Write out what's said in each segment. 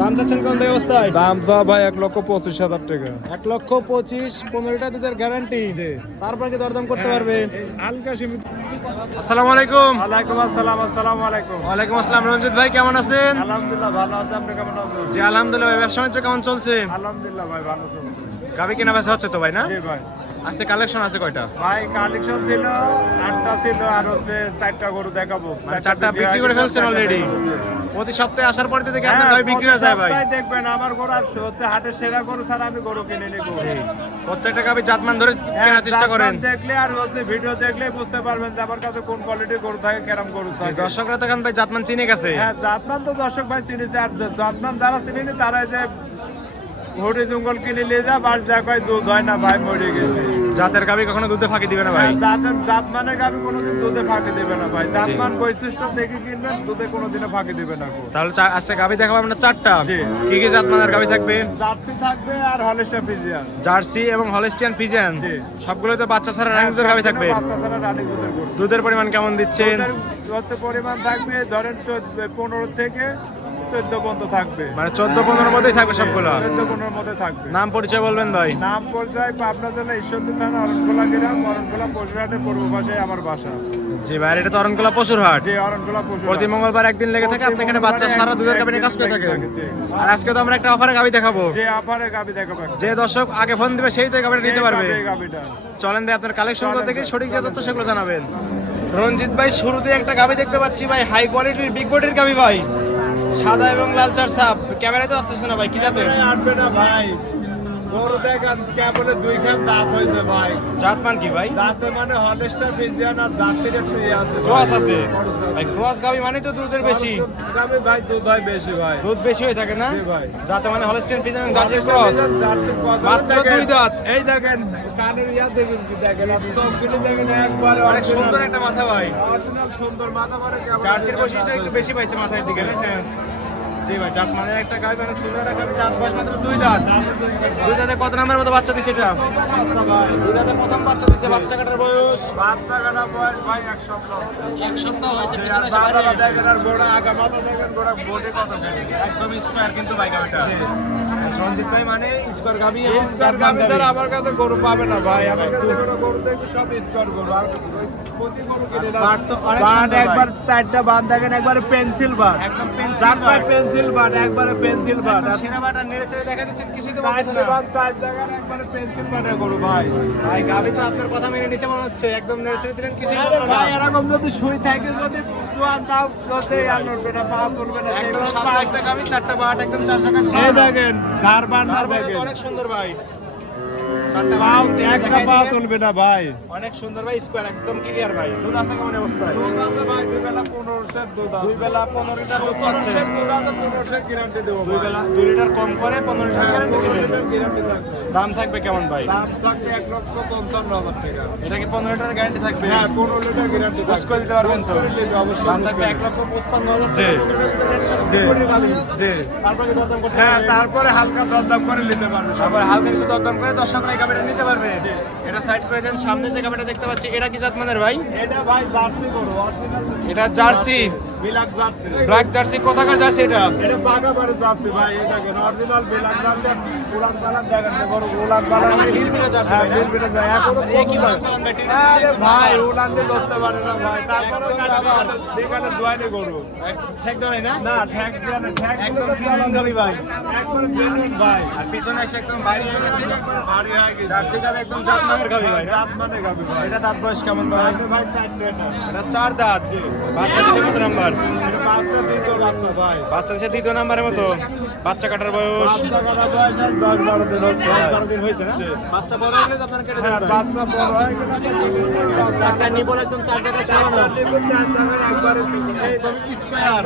দাম চাচ্ছেন কোন অবস্থায়? দাম তো ভাই 1,25,000 টাকা। 1,25,000, 15 লিটার দুধের গ্যারান্টি। তারপর কি দরদাম করতে পারবে? হালকা সীমিত। আসসালামু আলাইকুম। ওয়ালাইকুম আসসালাম। আসসালামু আলাইকুম। ওয়ালাইকুম আসসালাম। রঞ্জিত ভাই কেমন আছেন? আলহামদুলিল্লাহ ভালো আছি, আপনি কেমন আছেন? জি আলহামদুলিল্লাহ। ভাই ব্যবসা বাণিজ্য কেমন চলছে? আলহামদুলিল্লাহ ভাই ভালো চলছে। গাবি কেনা বেচা হচ্ছে তো ভাই না? জি ভাই। আজকে কালেকশন আছে কয়টা? ভাই কালেকশন ছিল 8টা ছিল, আর হচ্ছে 4টা গরু দেখাবো। মানে 4টা বিক্রি করে ফেলছেন অলরেডি? প্রতি সপ্তাহে আসার পরে তো দেখি আপনার গাবি বিক্রি হয়ে যায় ভাই। তাই দেখবেন আমার গরু আর হচ্ছে হাটের সেরা গরু ছাড়া আমি গরু কিনে নিব। প্রত্যেকটা গাবি জাতমান ধরে কেনার চেষ্টা করেন। দেখলে আর হচ্ছে ভিডিও দেখলে বুঝতে পারবেন যে আমার কাছে কোন কোয়ালিটির গরু থাকে, কেরম গরু থাকে। দর্শকরা তো এখন ভাই জাতমান চিনে গেছে। হ্যাঁ, জাতমান তো দর্শক ভাই চিনেছে, আর জাতমান যারা চিনেনি তারা যে হরি জঙ্গল কিনে নিয়ে যা আর যা কয় দুধ হয় না ভাই, মরে গেছে। জাতের গাবি কখনো দুধে ফাঁকি দিবে না ভাই। জাতমানের গাবি কোনোদিন দুধে ফাঁকি দেবে না ভাই। জাতমান বৈশিষ্ট্য দেখে কিনবেন, দুধে কোনোদিনও ফাঁকি দেবে না। তাহলে আজকে গাবি দেখাবো আপনার 4টা। জি। কি কি জাতমানের গাবি থাকবে? জার্সি থাকবে আর হলিস্টার ফ্রিজিয়ান। জার্সি এবং হলস্টিয়ান ফ্রিজিয়ান। জি। সবগুলো তো বাচ্চা ছাড়া রানিং দুধের গাবি থাকবে। বাচ্চা ছাড়া রানিং দুধের গরু। দুধের পরিমাণ কেমন দিচ্ছেন? দুধের হচ্ছে পরিমাণ থাকবে ধরেন 15 থেকে 14 পর্যন্ত থাকবে। মানে 14-15 মধ্যেই থাকবে সবগুলো? 14-15 মধ্যে থাকবে। নাম পরিচয় বলবেন ভাই? নাম পরিচয় পাবনা জেলা ঈশ্বরদী থানা অরণখোলা গ্রাম, অরণখোলা পশুরহাটের পূর্ব পাশে আমার বাসা। জি ভাই, এটা তো অরণখোলা পশুর হাট। যে অরণখোলা পশুরহাট। প্রতি মঙ্গলবার একদিন লেগে থাকে, আপনি এখানে বাচ্চা সারা দুধের গাবি নিয়ে কাজ করে থাকেন। আর আজকে তো আমরা একটা অফারে গাবি দেখাবো। যে অফারে গাবি দেখাবো। যে দর্শক আগে ফোন দিবে সেই তো গাবিটা নিতে পারবে। সেই গাবিটা। চলেন ভাই, আপনার কালেকশন গুলো থেকে সঠিক যে তথ্য সেগুলো জানাবেন। রঞ্জিত ভাই, শুরুতে একটা গাবি দেখতে পাচ্ছি ভাই, হাই কোয়ালিটির বিগ বডির গাবি ভাই, সাদা এবং লাল চার সাপ। ক্যামেরায় তো আসতেছে না ভাই, কি জাতের? আসবে না ভাই, গরু দেখেন কেবল 2 খান দাঁত হয়েছে ভাই। জাতমান কি ভাই? দাঁতে মানে হলিস্টার ফ্রিজিয়ান আর জার্সির একটু আছে, ক্রস আছে ভাই। ক্রস গাবি মানে তো দুধের বেশি। গাবি ভাই দুধ হয় বেশি ভাই। দুধ বেশি হয়ে থাকে না? জি ভাই। যাতে মানে হলস্টিয়ান ফ্রিজিয়ান এবং জার্সির ক্রস। মাত্র 2 দাঁত। এই দেখেন কানের দেখেন, আর চোখগুলো দেখেন একবার অনেক সুন্দর একটা মাথা ভাই। অরিজিনাল সুন্দর মাথা মানে কেমন জার্সির বৈশিষ্ট্য একটু বেশি পাইছে মাথার দিকে। জি ভাই, জাত মানে একটা গাবি, অনেক সুন্দর একটা গাবি। দাঁত বয়স মাত্র 2 দাঁত। 2 দাঁতে কত নাম্বার মতো বাচ্চা দিছে এটা? 2 দাঁতে প্রথম বাচ্চা দিছে। বাচ্চা কাটার বয়স? বাচ্চা কাটা বয়স ভাই 1 সপ্তাহ। 1 সপ্তাহ হয়েছে। আর বাচ্চারা দেখেন আর গোড়া আগা মাথা দেখেন, গোড়া বডি কত একদম স্কয়ার কিন্তু ভাই গাবিটা। সঞ্জিত ভাই মানে স্কয়ার গাবি এবং স্কয়ার গাবি ছাড়া আমার কাছে গরু পাবে না ভাই। আমার কাছে গরু দেখবি সব স্কয়ার গরু। আর প্রতি গরু কিনে না। বাট তো অনেক বাট সুন্দর একবার ভাই। 4টা বাট দেখেন, একবারে পেন্সিল বাট। একদম পেন্সিল চারটা বাট। পেন্সিল বাট, একবারে পেন্সিল বাট। আর সেরা বাটা নেড়ে চেড়ে দেখা দিচ্ছেন, কিছুই তো বলতেছে চারটে না বাট 4 জায়গায় একবারে পেন্সিল বাটের গরু ভাই। ভাই। গাবি তো আপনার কথা মেনে নিচে মনে হচ্ছে, একদম নেড়ে চেড়ে দিলেন, কিছুই আরে বললো না। ভাই এরকম যদি শুই থাকে, যদি জোয়ান তাও হচ্ছে আর নড়বে না, পা তুলবে না, একদম সেগুলো সাদা একটা গাবি, 4টা বাট, একদম 4 চাকা। এই দেখেন ধার বাট দেখেন, অনেক সুন্দর ভাই। 4টা পাও বাট একটা পা তুলবে না ভাই। অনেক সুন্দর ভাই, স্কয়ার একদম ক্লিয়ার ভাই। দুধ আছে কেমন অবস্থায়? দুধ আছে ভাই, 2 বেলা 15 সের দুধ আছে। 2 বেলা 15 লিটার দুধ 15 পাচ্ছে। সের দুধ আছে, 15 সের গ্যারান্টি দেবো 2 বেলা 2 লিটার কম করে 15 লিটার গ্যারান্টি দিবেন। গ্যারান্টি থাকবে। দাম থাকবে কেমন ভাই? দাম থাকবে 1,55,000 টাকা। এটা কি 15 লিটার গ্যারান্টি থাকবে? হ্যাঁ, 15 লিটার গ্যারান্টি বুঝ করে দিতে পারবেন তো? অবশ্যই দাম থাকবে 1,55,000 জি। জি। জি। তারপরে কি দরদাম করতে হ্যাঁ, হবে? তারপরে হালকা দরদাম করে নিতে পারবে সবাই। তারপরে হালকা কিছু দরদাম করে দর্শকরা এই গাবিটা নিতে পারবে। এটা সাইড করে দেন। সামনে যে গাবিটা দেখতে পাচ্ছি, এটা কি জাত মানের ভাই? এটা ভাই জার্সি গরু, অরিজিনাল এটা জার্সি, বিলাক জার্সি। Black jersey. কোথাকার জার্সি এটা? এটা বাগাবাড়ি জার্সি ভাই। এই দেখেন অরিজিনাল বিলাক জার্সি। উলান পালান দেখেন, গরু উলান পালান। মানে হিলবিটা জার্সি হ্যাঁ, ভাই না? হিলবিটা যায়। এখনো এ কি উলান পালান ভাই? টেনে আরে দিচ্ছে, ভাই উলান দিয়ে ধরতে পারে না ভাই। তারপরে একদম আবার। এখানে দোয়াইনি গরু। ঠেক ধরে না? না ঠ্যাক দিয়ে না, ঠ্যাক একদম সিরিয়ান গাবি ভাই। একবারে জেনুইন ভাই। আর পিছনে এসে একদম ভারী হয়ে গেছে। ভারী হয়ে গেছে। জার্সি গাবি একদম জাত মানের গাবি ভাই না? জাত মানে গাবি ভাই। এটা দাঁত বয়স কেমন ভাই? এটা ভাই 4 না। এটা 4 দাঁত। বাচ্চা দিছে কত নাম্বার? এটা বাচ্চা দ্বিতীয় বাচ্চা ভাই। বাচ্চা দিছে 2 নাম্বারের মতো। বাচ্চা কাটার বয়স বাচ্চা কাটা বয়স আর 10-12 দিন হচ্ছে ভাই। 10-12 দিন হয়েছে না? জি। বাচ্চা বড় হয়ে গেলে তো আপনারা কেটে হ্যাঁ, দেবেন। বাচ্চা বড় হয়ে গেলে চারটা নিবল একদম 4 জায়গায় সাজানো। একবারে একদম স্কয়ার।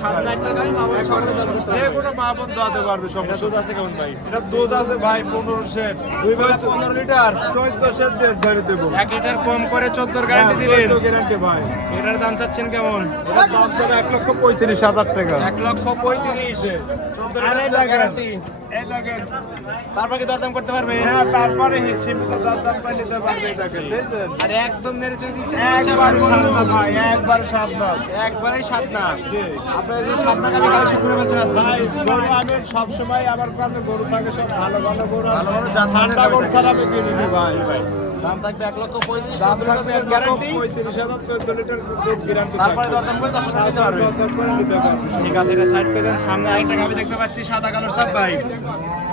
সাদা একটা গাবি, মামুন সকলে দাঁত করতে যে পারবে। কোনো মা বোন দাঁতে পারবে এটা সমস্যা। দুধ আছে কেমন ভাই? এটা দুধ আছে ভাই 15 সের। 2 বেলা 15 লিটার। 14 সের দিয়ে ধরে দেবো। 1 লিটার কম করে 14 গ্যারান্টি দিলেন। গ্যারান্টি ভাই। এটার দাম চাচ্ছেন কেমন? এটা দাম করে 1,35,000 টাকা। 1,35,000 আর এই দেখেন, গ্যারান্টি। এই দেখেন। তারপর কি দরদাম করতে পারবে? হ্যাঁ, তারপরে সীমিত দাম পাই নিতে পারবে এই দেখেন, বুঝছেন? আর একদম নেড়ে চেড়ে দিচ্ছেন একবারে সাত না ভাই, একবারে সাত না। একবারেই 7 না। জি। আপনারা যে 7 না আমি কালেকশন করে ফেলছেন আজকে। ভাই, গরু আমি সবসময় আমার কাছে গরু থাকে সব ভালো ভালো গরু। ভালো ভালো জাত মানের ঠান্ডা গরু থাকে। ছাড়া আমি কিনিনি ভাই। দাম থাকবে 1,35,000 দাম 7 থাকবে লিটার গ্যারান্টি। 35,000, 14 লিটার দুধ গ্যারান্টি। তারপরে দরদাম করে 10 টাকা দিতে পারবে। দরদাম করে নিতে পারবে। ঠিক আছে, এটা সাইড করে দেন। সামনে আরেকটা গাভি দেখতে পাচ্ছি সাদা কালোর সাপ ভাই।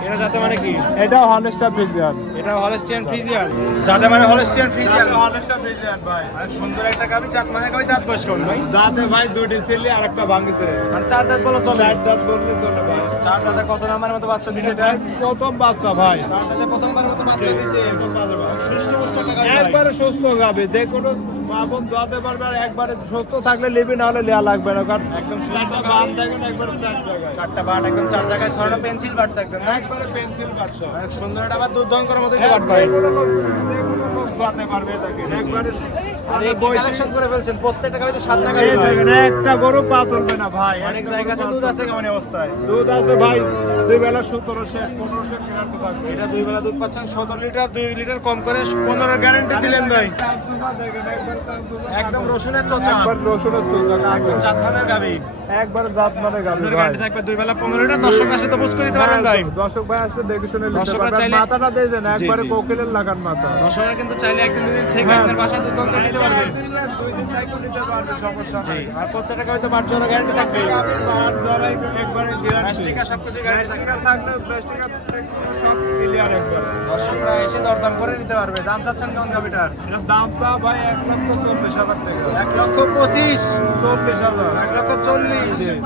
এটা যাতে মানে কি? এটাও হলস্টার ফ্রিজিয়ান। এটা হলস্টিয়ান ফ্রিজিয়ান। যাতে মানে হলস্টিয়ান ফ্রিজিয়ান। হলস্টার ফ্রিজিয়ান ভাই। অনেক সুন্দর একটা গাভি, জাত মানে গাভি, দাঁত বয়স কেমন ভাই? দাঁতে ভাই দুটি ছেলে আর একটা ভাঙিতে। মানে 4 দাঁত বলো চলে। 4 দাঁত বললে চলে ভাই। 4 দাঁতে কত নাম্বারের মতো বাচ্চা দিছে এটা? প্রথম বাচ্চা ভাই। 4 দাঁতে প্রথমবারের মতো বাচ্চা দিছে। সুষ্ঠু পুষ্ট একটা গাভি ভাই। একবারে সুস্থ যাবে, যে কোনো মা বোন দোয়াতে পারবে। আর একবারে সুস্থ থাকলে লিবি, না হলে লেয়া লাগবে না। কারণ একদম সুস্থ চারটা গাভী। বান দেখেন, একবারে 4 জায়গায়। 4টা বাট একদম 4 জায়গায় ছড়ানো পেন্সিল বাট থাকবে না? একবারে পেন্সিল বাচ্চা। অনেক সুন্দর, এটা আবার দুধ দহন করার মতো দিতে পারবে ভাই। দোয়াতে পারবে তাকে একবারে। আর এই কালেকশন করে ফেলছেন প্রত্যেকটা গাভিতে 7 টাকা এই দেখেন, একটা গরু পা তুলবে না ভাই। অনেক জায়গা আছে। দুধ আছে কেমন অবস্থায়? দুধ আছে ভাই, দুই বেলা 1700 1500 গ্রাম থাকবে। এটা 2 বেলা দুধ পাচ্ছেন 17 লিটার, 2 লিটার কম করে 15 গ্যারান্টি দিলেন ভাই। একদম রসুনের চোচা, একবার রসুনের চোচা, একদম জাতমানের গাভি। একবার জাত মানে গাবি দুধের ভাই। গ্যারান্টি থাকবে 2 বেলা 15 লিটার। দর্শক আসে তো বুঝ করে দিতে পারবেন ভাই। দর্শক ভাই আসলে দেখে শুনে নিতে দর্শকরা পারবে। চাইলে- মাথাটা দিয়ে দেন, একবারে জি। কোকিলের লাগান মাথা। দর্শকরা কিন্তু চাইলে একদিন দুদিন থেকে হ্যাঁ। আপনার বাসায় দুধ দহন করে নিতে পারবে। দুই দিন থেকে নিতে পারবে, সমস্যা জি, নাই। আর প্রত্যেকটা গাভিতে বাট জোড়া গ্যারান্টি থাকবে। আর ধরাই একবারে guarantee। প্লাস্টিকা সবকিছু গ্যারান্টি থাকবে। প্লাস্টিকের থাকলে প্লাস্টিকের সব ক্লিয়ার একবারে। দর্শকরা এসে দরদাম করে নিতে পারবে। দাম চাচ্ছেন কেমন গাভিটার? এটার দামটা ভাই 1,40,000 টাকা। 1,25,000, 40,000। 1,40,000।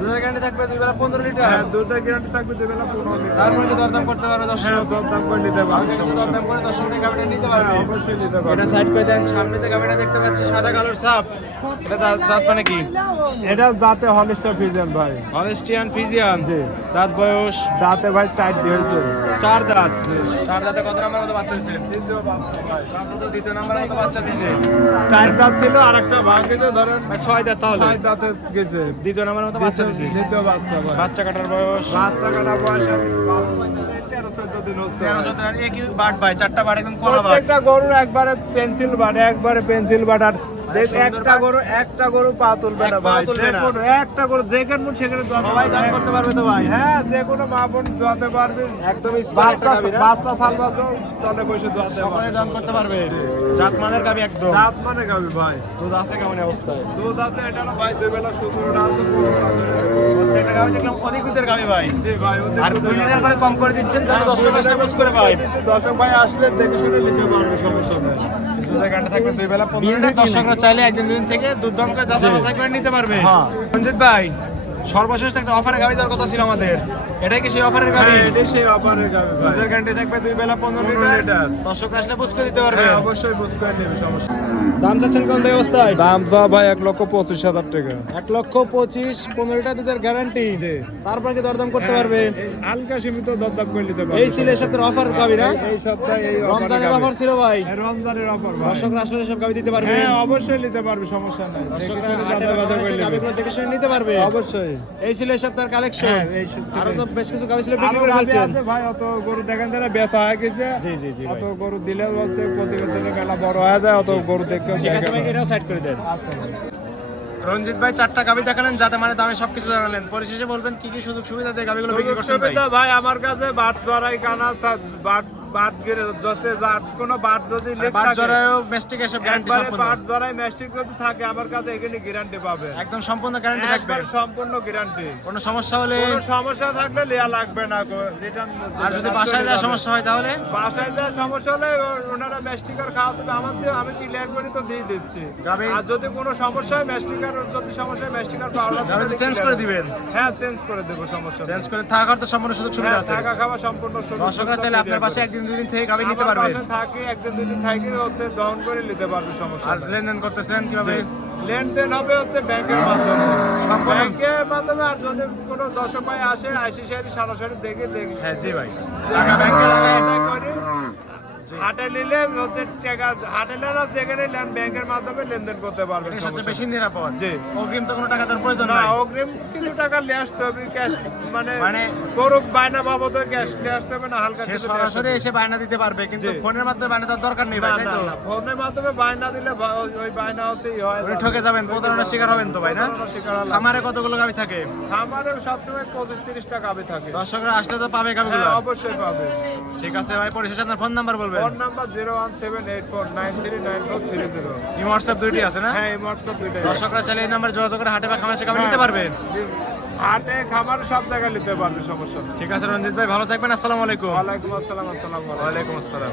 দুধের গ্যারান্টি থাকবে 2 বেলা 15 লিটার। হ্যাঁ, দুধের গ্যারান্টি থাকবে 2 বেলা 15 লিটার। তারপরে কি দরদাম করতে পারবে হ্যাঁ, দর্শক? দরদাম করে নিতে পারবে। আপনি কিছু দরদাম করে দর্শকরা গাভিটা নিতে পারবে। হ্যাঁ, অবশ্যই নিতে এটা পারবে। সাইড করে দেন। সামনে যে গাভিটা দেখতে পাচ্ছি সাদা কালোর সাপ, এটা দাঁত মানে কি? এটা দাঁতে হলস্টার ফ্রিজিয়ান ভাই। Holstein Friesian. জি। দাঁত বয়স দাঁতে ভাই 4 দিয়েছে। 4 দাঁত। 4 দাঁতে কত নাম্বার মতো বাচ্চা দিছে? দ্বিতীয় বাচ্চা ভাই। দ্বিতীয় নাম্বারের মতো বাচ্চা দিছে। 4 দাঁত ছিল, আর একটা ভাঙিতে ধরেন ভাই 6 দাঁত তাহলে। 6 দাঁতে গেছে। দ্বিতীয় নাম্বারের মতো বাচ্চা দিছে। দ্বিতীয় বাচ্চা ভাই। বাচ্চা কাটার বয়স বাচ্চা কাটা বয়স আর 13-14 দিন হচ্ছে। 13 একই বাট ভাই, 4টা বাট একদম কলা বাট। প্রত্যেকটা গরুর একবারে পেন্সিল বাট, একবারে পেন্সিল বাট। আর সুন্দর একটা গরু পা তুলবে না এক পা ভাই। তুলবে না। যেকোনো একটা গরু যেখানে মন সেখানে দোয়াতে সবাই দান পারবে। করতে পারবে তো ভাই। হ্যাঁ, যে কোনো মা বোন দোয়াতে পারবে। একদম স্পট একটা গাভি না? বাচ্চা সালবাজও তলে বসে দোয়াতে সকলে পারবে। দান করতে পারবে। জাত মানের গাভি একদম। জাত মানে গাবি ভাই। দুধ আছে কেমন অবস্থায়? দুধ আছে, এটা না ভাই 2 বেলা 17 ডাল তো 15 ডাল। প্রত্যেকটা গাভি দেখলাম অধিক দুধের গাভি ভাই। জি ভাই, ওদের আর 2 দুধের লিটার গাভি। করে কম করে দিচ্ছেন যাতে হ্যাঁ, দর্শক আসলে বুঝ করে পায়। দর্শক ভাই আসলে দেখে শুনে নিতে পারবে, সমস্যা নেই। দুধের গানটা থাকবে 2 বেলা 15 লিটার। দর্শকরা চাইলে একদিন দুদিন থেকে দুধ দহন করে যাচাই বাছাই করে নিতে পারবে। হ্যাঁ। রঞ্জিত ভাই, সর্বশেষ একটা অফারে গাভি দেওয়ার কথা ছিল আমাদের। এটাই কি সেই অফারের গাভি? হ্যাঁ, এটাই সেই অফারের গাবি ভাই। দুধের গ্যারান্টি থাকবে 2 বেলা 15 15 লিটার। লিটার। দর্শকরা আসলে বুঝ করে দিতে পারবে। হ্যাঁ, অবশ্যই বুঝ করে নেবে, সমস্যা নেই। দাম চাচ্ছেন কোন অবস্থায়? দাম তো ভাই 1,25,000 টাকা। 1,25,000, 15 লিটার দুধের গ্যারান্টি। জি। তারপর কি দরদাম করতে পারবে? হালকা সীমিত দরদাম করে নিতে পারবে। এই ছিল এই সপ্তাহের অফার গাভি না? এই সপ্তাহে এই রমজানের অফার ছিল ভাই। রমজানের অফার ভাই। দর্শকরা আসলে সব গাভি দিতে পারবে। হ্যাঁ, অবশ্যই নিতে পারবে, সমস্যা নাই। দর্শকরা দেখে শুনে হাটে যাচাই বাছাই করে নেবে। গাভিগুলো দেখে শুনে নিতে পারবে। অবশ্যই। এই ছিল এই সপ্তাহের কালেকশন। হ্যাঁ, এই সপ্তাহে। আরো তো বেশ কিছু গাভি ছিল বিক্রি আরো করে গাভী ফেলছেন। আছে ভাই, অত গরু দেখেন যারা বেচা হয়ে গেছে। জি জি জি অত ভাই। গরু দিলে বলতে প্রতিবেদনে মেলা বড় হয়ে যায়, অত গরু দেখতে ঠিক আছে ভাই, এটাও সাইড করে দেন। আচ্ছা ভাই। রঞ্জিত ভাই 4টা গাভি দেখালেন, যাতে মানে দামে সবকিছু জানালেন। পরিশেষে বলবেন কি কি সুযোগ সুবিধা দিয়ে গাভিগুলো বিক্রি সুযোগ করছেন ভাই? সুবিধা ভাই আমার কাছে বাট চড়াই কানা বাট বাট গিরে যতে যার কোনো বাট যদি লেখ বাদ থাকে, জরায়ও মেস্টিক এসব গ্যারান্টি একবারে সম্পূর্ণ। বাট জড়াই ম্যাস্টিক যদি থাকে আমার কাছে এখানে গ্যারান্টি পাবে। একদম সম্পূর্ণ গ্যারান্টি থাকবে। একবার সম্পূর্ণ গ্যারান্টি। কোনো সমস্যা হলে কোনো সমস্যা থাকলে লেয়া লাগবে না, রিটার্ন। আর যদি বাসায় যাওয়ার সমস্যা হয় তাহলে? বাসায় যাওয়ার সমস্যা হলে ওনারা ম্যাস্টিকার খাওয়াতে হবে, আমার দিয়ে আমি ক্লিয়ার করে তো দিয়ে দিচ্ছি। গাভী- আর যদি কোনো সমস্যা হয় ম্যাস্টিকার, যদি সমস্যা হয় ম্যাস্টিকার পাউডার গাভি চেঞ্জ করে দিবেন। হ্যাঁ, চেঞ্জ করে দেবো, সমস্যা নেই। চেঞ্জ করে থাকার তো সম্পূর্ণ সুযোগ সুবিধা হ্যাঁ, আছে। থাকা খাওয়া সম্পূর্ণ সুযোগ দর্শকরা চাইলে আপনার পাশে একদিন দুদিন থেকে গাভি নিতে আমার পারবে। পাশে থাকি, একদিন দুদিন থাকি, হচ্ছে দহন করে নিতে পারবে, সমস্যা আর নেই। লেনদেন করতেছেন কিভাবে? জি। লেনদেন হবে হচ্ছে ব্যাংকের মাধ্যমে। সম্পূর্ণ- ব্যাংকের মাধ্যমে। আর যদি কোনো দর্শক ভাই আসে, আইসি সারি সরাসরি দেখে হ্যাঁ জি ভাই। টাকা ব্যাংকে লাগাই এটা করি। হাটে নিলে হচ্ছে টাকা হাটে নিলে যেখানে ব্যাংকের মাধ্যমে লেনদেন করতে পারবেন এর সাথে বেশি নিরাপদ। জি। অগ্রিম তো কোনো টাকা তার প্রয়োজন না নাই। অগ্রিম কিছু টাকা নিয়ে আসতে হবে ক্যাশ মানে মানে গরুক বায়না বাবদ ক্যাশ নিয়ে আসতে হবে না হালকা সে কিছু নিয়ে আসতে সরাসরি হবে। এসে বায়না দিতে পারবে, কিন্তু জি। ফোনের মাধ্যমে বায়না দেওয়ার দরকার নেই ভাই, না, তাই না, তো? না, ফোনের মাধ্যমে বায়না দিলে ওই বায়না হতেই হয়। উনি ঠকে যাবেন, প্রতারণার শিকার হবেন তো ভাই, না? প্রতারণার শিকার হলাম। খামারে কতগুলো গাভী থাকে? খামারে সবসময় 25-30টা গাভী থাকে। দর্শকরা আসলে তো পাবে গাভীগুলো। হ্যাঁ, অবশ্যই পাবে। ঠিক আছে ভাই, পরিশেষে আপনার ফোন নাম্বার বলবেন। Phone number 01784939430। এই হোয়াটসঅ্যাপ দুইটি আছে না? হ্যাঁ এই হোয়াটসঅ্যাপ দুইটাই। দর্শকরা চাইলে এই নাম্বারে যোগাযোগ করে হাটে বা খামারে গাভী নিতে পারবে। জি, হাটে খামারে সব জায়গায় নিতে পারবে, সমস্যা নেই। ঠিক আছে রঞ্জিত ভাই, ভালো থাকবেন। আসসালামু আলাইকুম। ওয়ালাইকুম আসসালাম। আসসালামু আলাইকুম। ওয়ালাইকুম আসসালাম।